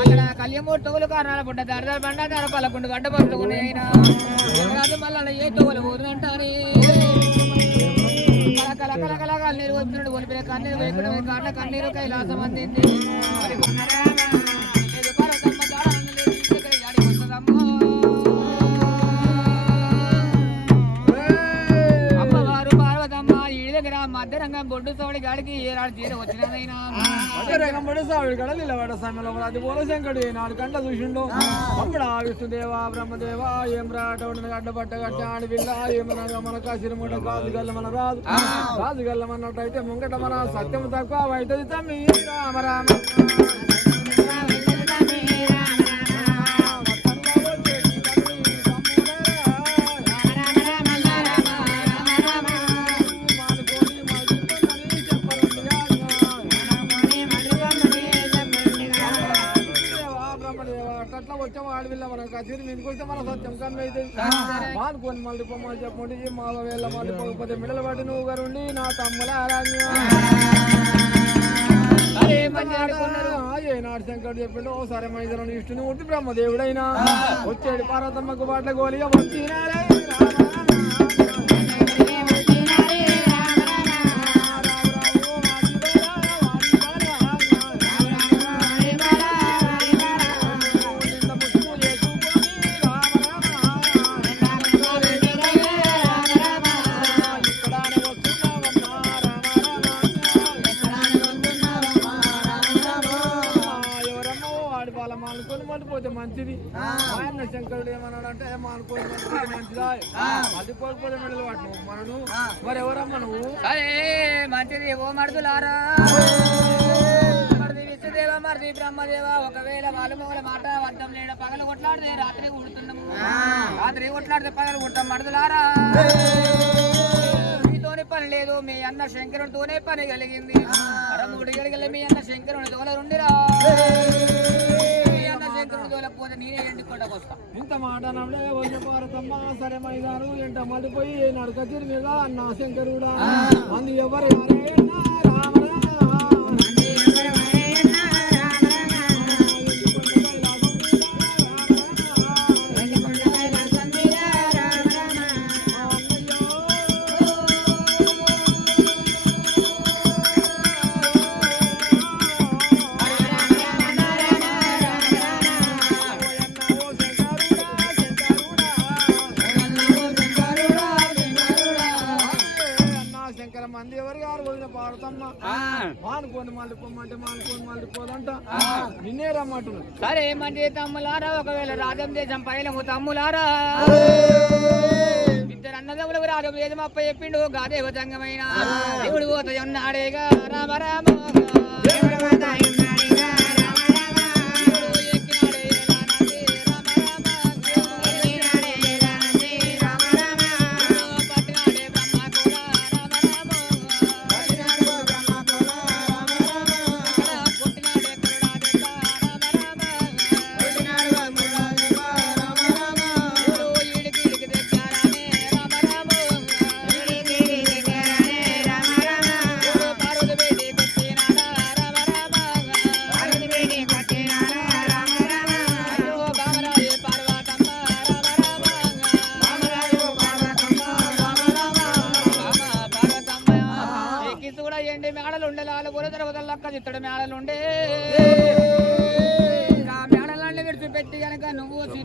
అక్కడ కళ్యమూరు తోలు కారణాల పుట్ట దరదర బండ దర పలకుండు గడ్డ పట్టుకుని అయినా మళ్ళా ఏ వచ్చినట్టు ఒలిపిన కన్నీరు కన్నీరు కైలాసం అందింది. మధ్యరంగం బొడ్డు సోడి గాడికి ఏరాడు తీర వచ్చినదైనా. రంగంబడి సావిడి కడ నిలబడ సమయంలో అది పోల శంకడు నాలుగు గంటల చూసిండు. అప్పుడు విష్ణుదేవా బ్రహ్మదేవా ఏం గడ్డ పట్ట గట్ట ఆడి పిల్ల ఏమనగా మన కాసిరముట కాదు గల్ల మన రాదు. రాజు గల్లమన్నట్టయితే ముంగట మన సత్యం తక్కువ అవుతుంది తమ్మి. రామ రామ. కచేరి మీదకి వస్తే మన సత్యం కన్ను అయితే మానుకొని మళ్ళీ పొమ్మని చెప్పండి మా వేళ మళ్ళీ పోకపోతే మిడల పట్టి నువ్వు గారుండి నా తమ్ముల. ఏనాడు శంకరుడు చెప్పిండు ఓ సరే మైదరం ఇష్టుని ఉట్టి బ్రహ్మదేవుడైనా వచ్చాడు పార్వతమ్మకు బాట్ల గోలిగా వచ్చినారే ఓ మరుదులారా మరిది విష్ణుదేవ మరిది బ్రహ్మదేవ ఒకవేళ వాళ్ళు మొగల మాట అర్థం లేడ పగలు కొట్లాడితే రాత్రి కొడుతున్నాము. రాత్రి కొట్లాడితే పగలు కొట్టాం మరుదులారా? మీతోనే పని లేదు మీ అన్న శంకరునితోనే పని కలిగింది. మూడు గడిగల మీ అన్న శంకరుని తోల ఉండిరా శంకరుని తోలకపోతే నేనే ఎండి కొండకొస్తా ఇంత మాట నమ్మలే వంద భారతమ్మ సరే ఎంట అన్న శంకరుడా. మంది ఎవరు ఎవరైనా సరే మంచి తమ్ములారా ఒకవేళ రాజం దేశం పైన తమ్ములారా ఇద్దరు అన్నదమ్ములకు రాజు వేదం అప్ప చెప్పిండు గాదేవ సంగమైన దేవుడు పోత ఉన్నాడేగా రామ రామ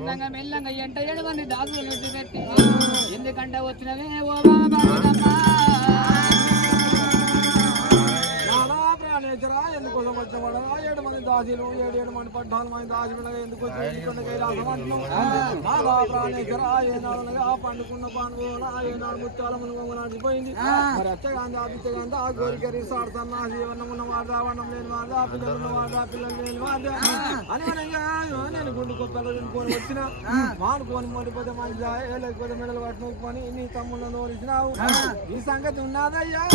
చిన్నగా మెల్లంగా ఎంట ఎడవని దాదులు విడిచిపెట్టి ఎందుకంటే వచ్చినవే ఓ బాబా ప్రాణేశ్వర ఎందుకోసం వచ్చామడా ఏడు మంది దాసీలు ఏడు ఏడు మంది పద్నాలుగు మంది దాసీలు ఎందుకు వచ్చి ఎందుకంటే కైలాసం అంటున్నాం నాదా ప్రాణేశ్వర ఏనాడునగా పండుకున్న పానుగోన ఏనాడు ముత్యాల మునుగోమ నడిచిపోయింది మరి అచ్చగాంధి ఆదిత్యగాంధి ఆ గోరికరి సాడుతున్నా జీవనం ఉన్న వాడదా వనం లేని వాడదా పిల్లలు ఉన్న వాడదా పిల్లలు లేని అని అనగా నేను గుండు కొత్తలు కొని వచ్చిన. మానుకొని మడిపోతే మంచిదా ఏ లేకపోతే మెడలు పట్టుకొని నీ తమ్ముళ్ళను ఓడించినావు ఈ సంగతి ఉన్నదయ్యా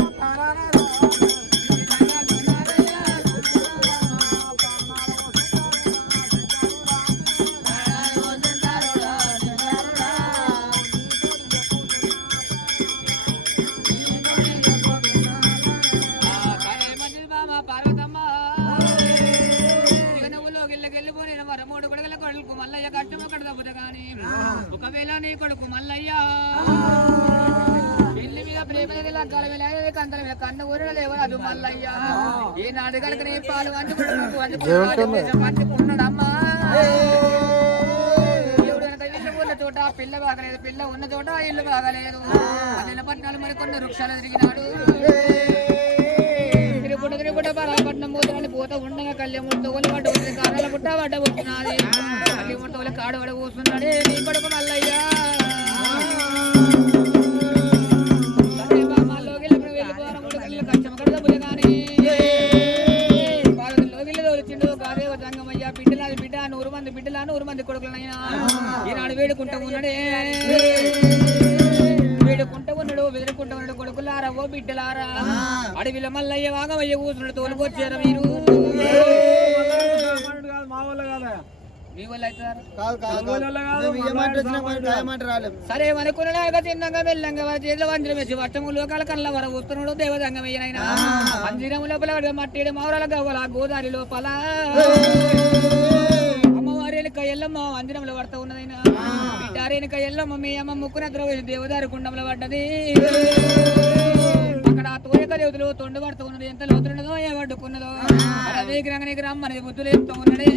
చోట పిల్ల బాగలేదు పిల్ల ఉన్న చోట ఇల్లు బాగలేదు. పన్నెండు పట్నాలు మరి కొన్ని వృక్షాలు తిరిగినాడు. తిరుగుట తిరుగుట పరాపట్నం పోతున్నాడు పోత ఉండగా కళ్యాణ ఒలి పడ్డ కారాల పుట్ట పడ్డ పుట్టినది కళ్యాణ ఒలి కాడు పడ కూర్చున్నాడే నీ కొడుకు మల్లయ్యా. వేడుకుంటా ఉన్నాడే. వేడుకుంటా ఉన్నాడు బెదిరుకుంటా ఉన్నాడు కొడుకులారా ఓ బిడ్డలారా. అడవిలో మల్లయ్య వాగమయ్య కూర్చున్నాడు తోలుకొచ్చారు మీరు. మా వల్ల కాదు సరే మనకున్నాక చిన్నంగా మెల్లంగా చేతిలో వంజరం వేసి వర్షము లోకాల కళ్ళ వర వస్తున్నాడు దేవదంగం వేయనైనా మందిరము లోపల మట్టి మౌరాల గవ్వల గోదావరి లోపల. వెనుక ఎల్లమ్మ మందిరంలో పడతా ఉన్నదైనా. బిడ్డారి వెనుక ఎల్లమ్మ మీ అమ్మ ముక్కున ద్రవ దేవదారి కుండంలో పడ్డది. అక్కడ ఆ తోయక దేవతలు తొండు పడుతూ ఉన్నది. ఎంత లోతున్నదో ఏ పడ్డుకున్నదో అదే గ్రంగనికి రమ్మని బుద్ధులు చెప్తూ ఉన్నది.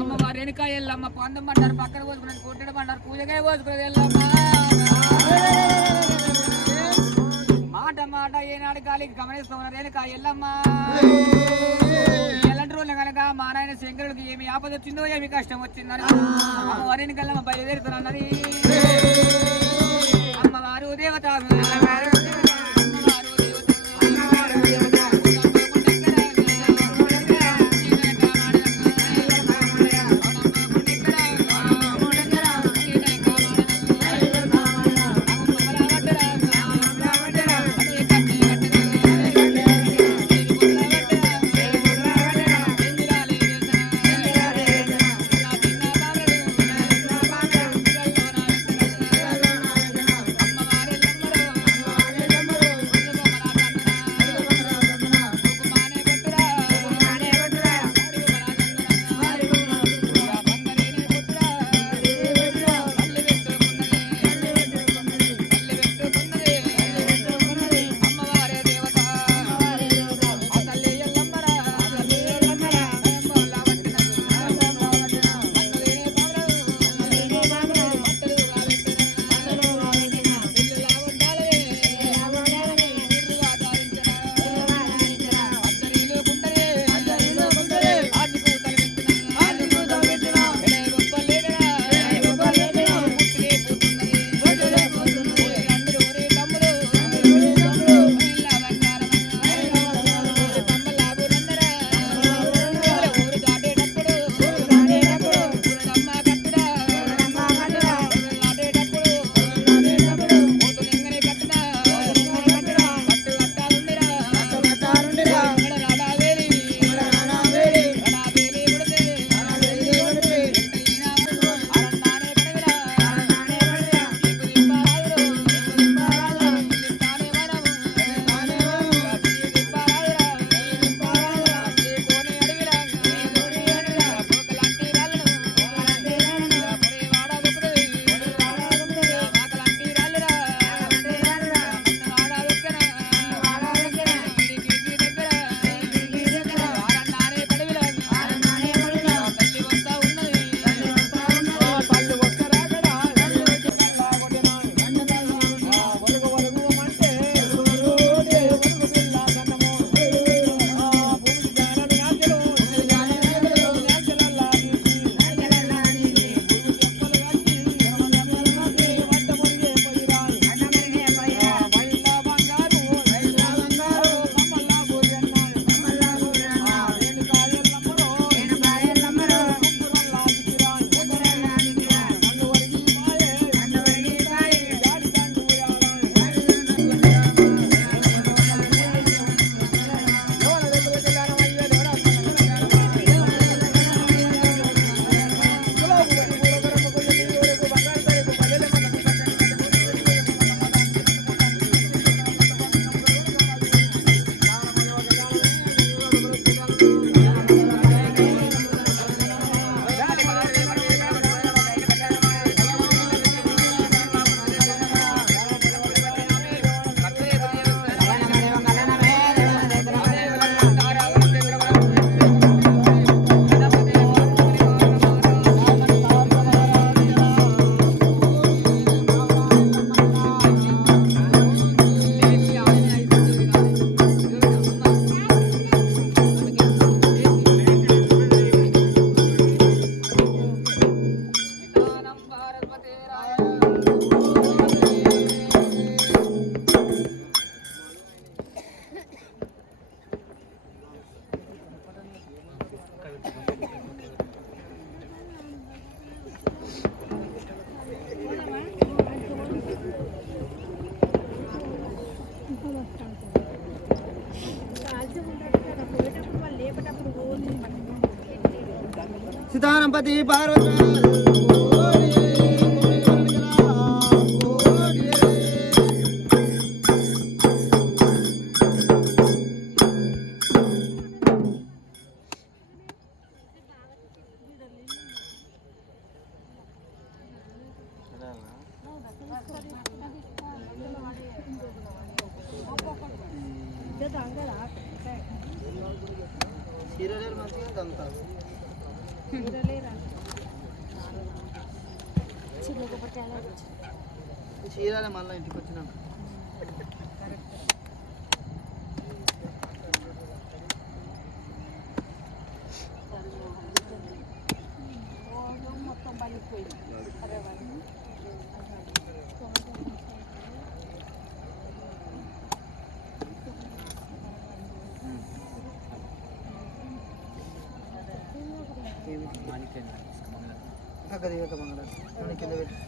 అమ్మవారి వెనుక ఎల్లమ్మ పందం పడ్డారు పక్కన పోసుకున్నది కొట్టడం పడ్డారు పూజగా పోసుకున్నది ఎల్లమ్మ. మాట మాట ఏనాడు గాలికి గమనిస్తూ ఉన్నారు వెనుక ఎల్లమ్మ. రోజులు కనుక మా నాయన శంకరుడికి ఏమి ఆపద వచ్చిందో ఏమి కష్టం వచ్చిందని అమ్మవారి వెనుకల్లమ్మ బయలుదేరుతున్నది అమ్మవారు దేవత సితానంపతి పార్వత చీరాలే మళ్ళీ ఇంటికి వచ్చినాను കഥ മംഗളം മണിക്കെന്താ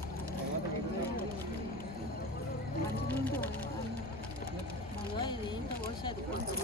해야 될것 같아.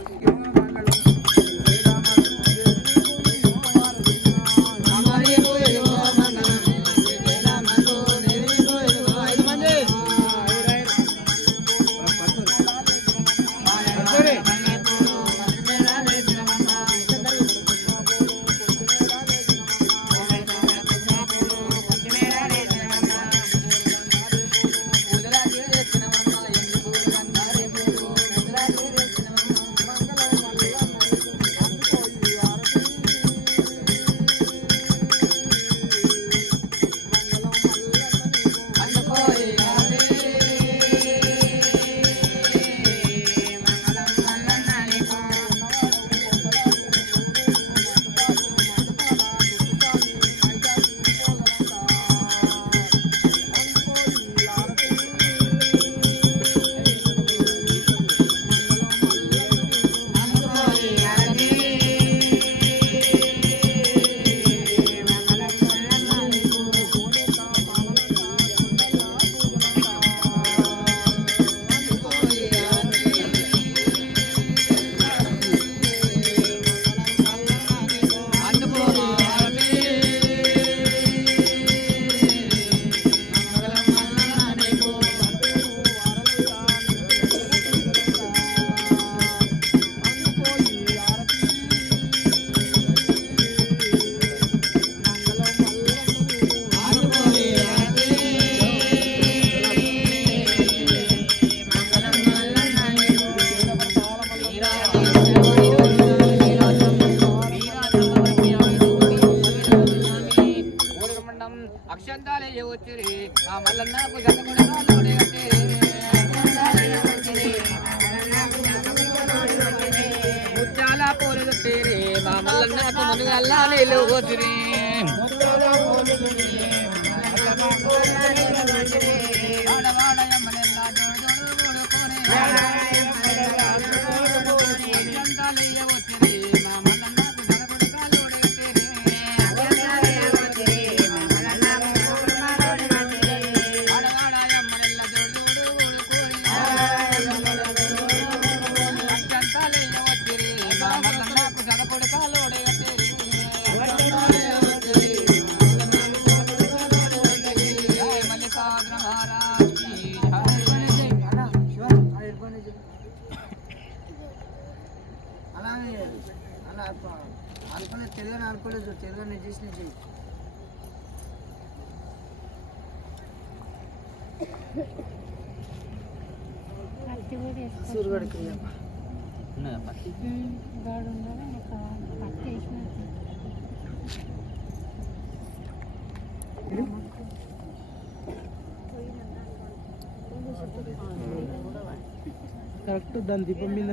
కరెక్ట్ దాని దీపం మీద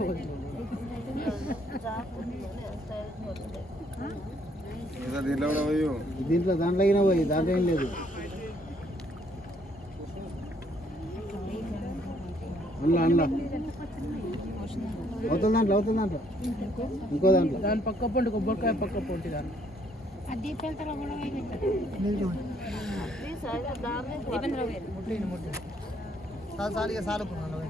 దీంట్లో దాంట్లో అయినా పోయి దాంట్లో ఏం లేదు. అన్నా అన్నా అవుతుంది దాంట్లో అవుతుంది దాంట్లో. ఇంకో దాంట్లో. దాని పక్క పండు కొబ్బరికాయ పక్క పండు దాంట్లో. సాలిగా సాలుకున్నాను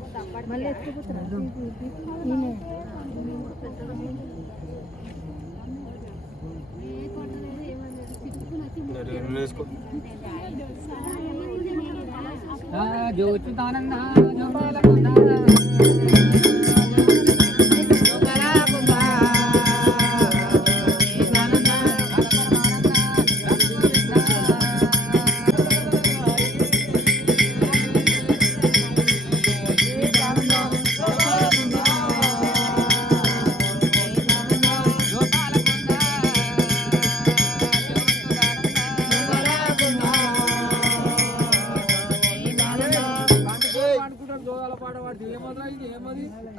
జోచుతానన్నా జోపాల కొండ అనుకుంటారు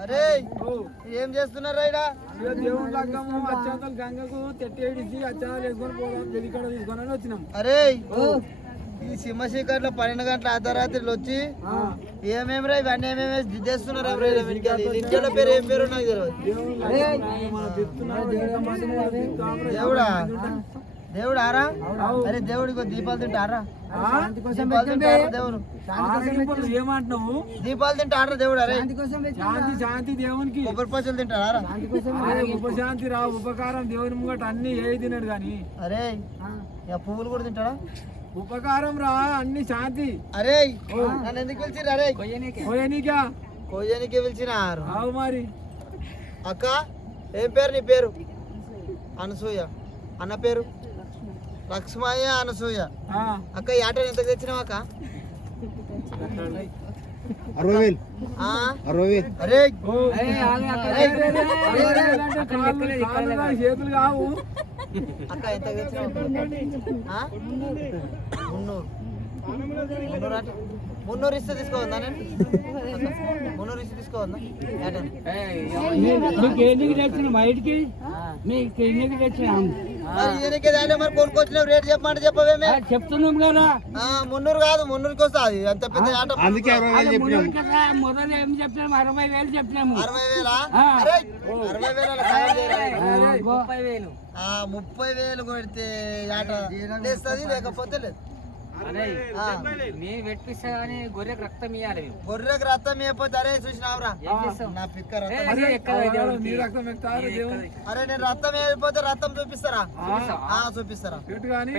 అరే ఓ ఏం చేస్తున్నారు రైడా దేవుని లగ్గము గంగకు వేసుకొని పోదాం వెలికడ తీసుకొని వచ్చినాం. అరే ఈ పన్నెండు గంటల అర్ధరాత్రిలో వచ్చి ఏమేమి రా ఇవన్నీ ఏమేమి దిద్దేస్తున్నారు ఇంట్లో పేరు ఏం పేరు నాకు తెలియదు. దేవుడా దేవుడు ఆరా అరే దేవుడికి దీపాలు తింటారా? దీపాలు తింటారా దేవుడు? ఏమంటున్నావు? దీపాలు తింటారా దేవుడు అరే శాంతి శాంతి దేవునికి. కొబ్బరి పచ్చలు తింటారా ఉపశాంతి రా ఉపకారం దేవుని ముంగట అన్ని ఏ తినడు గాని. అరే ఇక పువ్వులు కూడా తింటాడా? ఉపకారం రా అన్ని శాంతి. అరే నన్ను ఎందుకు పిలిచిర్రు అరే? పోయనీకా కోయానికి పిలిచినారు. ఆవు మరి. అక్క ఏం పేరు నీ పేరు? అనసూయ. అన్న పేరు? లక్ష్మయ్య అనసూయ ఆ, అక్క ఈ ఆటో ఎంత తెచ్చినావు అక్క చేతులు కావు ఎంత తెచ్చినావు? మున్నూరు మున్నూరు అంటే మున్నూరు ఇస్తే తీసుకోవద్దా నేను మున్నూరు ఇస్తే తీసుకోవద్దా ఎన్నికి తెచ్చిన బయటికి మీకు ఎన్నికి తెచ్చిన మరి ఈయనకే దాంట్లో మరి కొనుక్కొచ్చిన రేట్ చెప్పమంటే చెప్పవేమే? చెప్తున్నాం కదా. మున్నూరు కాదు మున్నూరుకి వస్తుంది. అంత పెద్ద ఆటో? అందుకే చెప్పినాము మొదలు ఏం చెప్తున్నాము అరవై వేలు చెప్తున్నాము అరవై వేలా? అరే అరవై వేల? ముప్పై వేలు ఆ ముప్పై వేలు కొడితే ఆట లేస్తుంది లేకపోతే లేదు. మేము పెట్టిస్తా కానీ గొర్రెకు రక్తం ఇవ్వాలి మేము గొర్రెకి రక్తం అయిపోతే అరే చూసినావురా నా పిక్క రక్తం అదే ఎక్కడ నీ రక్తం ఎక్కుతారు దేవుని అరే నేను రక్తం అయిపోతే రక్తం చూపిస్తారా ఆ చూపిస్తారా పెట్టు కానీ